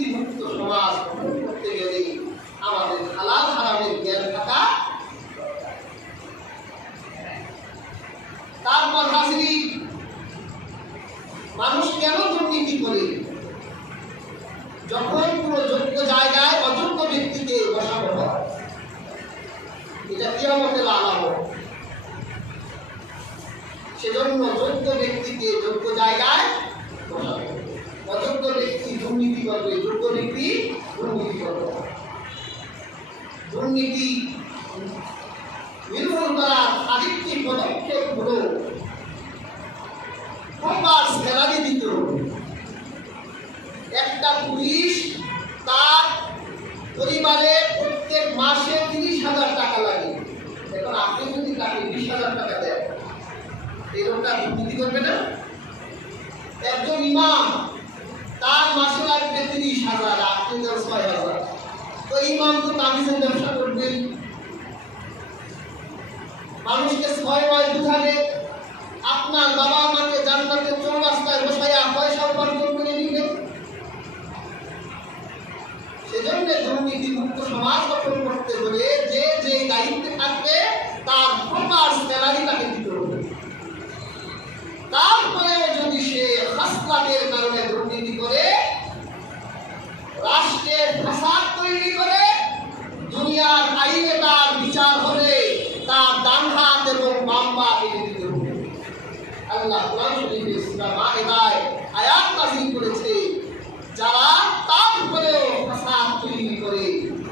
দুর্নীতি মুক্ত সমাজ গঠন করতে গেলে আমাদের হালাল হারামের জ্ঞান থাকা তারপর হাসিলি মানুষ কেন দুর্নীতি করে? যখন কোনো যোগ্য জায়গায় অযোগ্য ব্যক্তিকে বসানো হয়, এটা কিয়ামতের আলামত। সেজন্য যোগ্য ব্যক্তিকে যোগ্য জায়গায় বসানো অযোগ্য ব্যক্তি দুর্নীতি করবে যোগ্য ব্যক্তি দুর্নীতি করবে না। দুর্নীতি, নির্মূল করার আরেকটি পদক্ষেপ হল প্রকাশ গ্যালারি দিতে একটা পুলিশ তার পরিবারে প্রত্যেক মাসে তিরিশ হাজার টাকা লাগে। এখন আপনি যদি তাকে বিশ হাজার টাকা দেন, এই লোকটা দুর্নীতি করবে না? একজন ইমাম, তার মাসে লাগবে তিরিশ হাজার আপনি দেন ছয় হাজার। ব্যবসা করবেই। মানুষকে আপনার বাবা মাকে জান্নাতের চৌরাস্তায় বসাইয়া পয়সা উপার্জন করে নিবে সেজন্য দুর্নীতি মুক্ত সমাজ গঠন করতে হলে যে যে দায়িত্বে থাকবে তার প্রকার স্যালারি তাকে দিতে হবে তারপরে যদি সে হাসলাতের কারণে দুর্নীতি করে রাষ্ট্রের ফাসাদ তৈরি করে দুনিয়ার আইনে তার বিচার হবে, তার ডান হাত এবং বাম আল্লাহ আয়াত নাযিল করেছে, যারা তার উপরেও ফাসাদ তৈরি করে,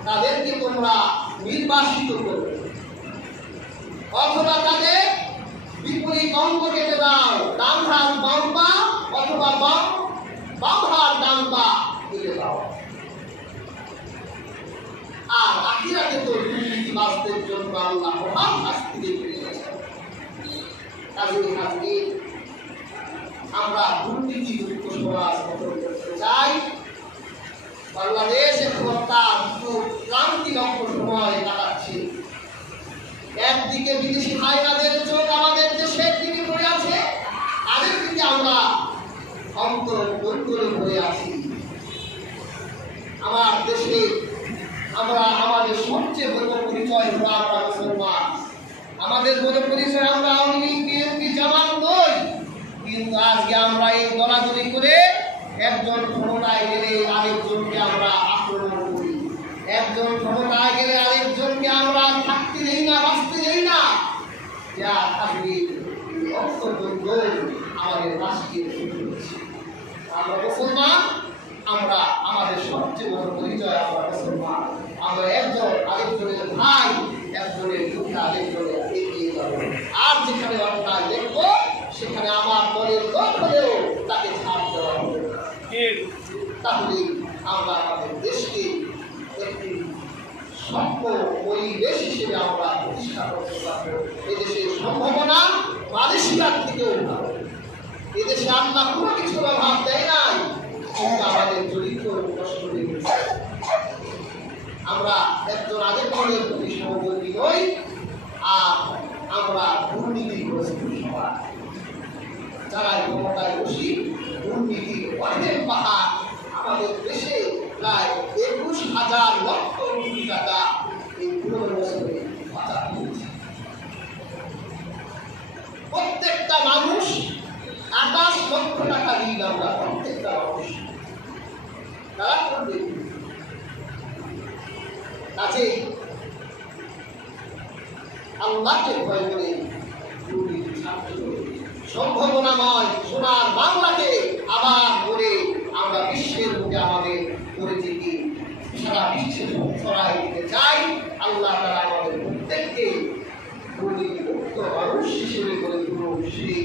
তাদেরকে তোমরা নির্বাসিত করো। অথবা তাদের বিপরীত অঙ্গ কেটে দাও, ডান হাত বাম অথবা বাম বাম হাত ডান পা কেটে দাও আর আখিরাতে তো দুর্নীতিবাজদের জন্য আল্লাহ মহান শাস্তি দিয়ে কাজী আমরা দুর্নীতি মুক্ত সমাজ করতে চাই। বাংলাদেশ এখন তার ক্রান্তি লক্ষ্য সময় একদিকে বিদেশি হায়নাদের চোখ আমরা আমাদের সবচেয়ে বড় পরিচয় আমরা মুসলমান। আমাদের বড় পরিচয় আমরা আওয়ামী লীগ নই। কিন্তু আজকে আমরা এই দলাদলি করে একজন ক্ষমতায় গেলে আরেকজনকে আমরা আক্রমণ করি। একজন ক্ষমতায় গেলে আরেকজনকে আমরা থাকতে দেই না, বাঁচতে দেই না। যা থাকবে অর্থবন্ধ আমাদের রাষ্ট্রীয় আমরা মুসলমান, আমরা আমাদের সবচেয়ে বড় পরিচয় আমরা মুসলমান। আমরা একজন আরেকজনের ভাই একজনের দুঃখে আরেকজনের এগিয়ে যাব আর যেখানে অন্যায় দেখব সেখানে আমার দলের লোক হলেও তাকে ছাড় দেওয়া হবে। তাহলে আমরা আমাদের দেশকে একটি সভ্য পরিবেশ হিসেবে আমরা প্রতিষ্ঠা করতে পারব। এদেশের সম্ভাবনা মালয়েশিয়ার থেকেও ভালো। এদেশে আল্লাহ কোনো কিছু অভাব দেয় নাই। আমাদের চরিত্র গেছে। আমরা একজন আরেকজনের প্রতি সহযোগী নই, আর আমরা দুর্নীতিগ্রস্ত সমাজ যারা ক্ষমতায় বসি দুর্নীতি অর্ধেক পাহাড় আমাদের দেশে প্রায় একুশ হাজার লক্ষ কোটি টাকা এই পনেরো বছরে পাচার হয়েছে প্রত্যেকটা মানুষ আঠাশ লক্ষ টাকা ঋণ আমরা প্রত্যেকটা মানুষ তারা করবে কাজে আল্লাহকে ভয় করে সম্ভাবনাময় সোনার বাংলাকে আবার করে আমরা বিশ্বের মুখে আমাদের পরিচিতি সারা বিশ্বে ছড়াই দিতে চাই। আল্লাহ তারা আমাদের প্রত্যেককে মানুষ হিসেবে করে তুলুন সেই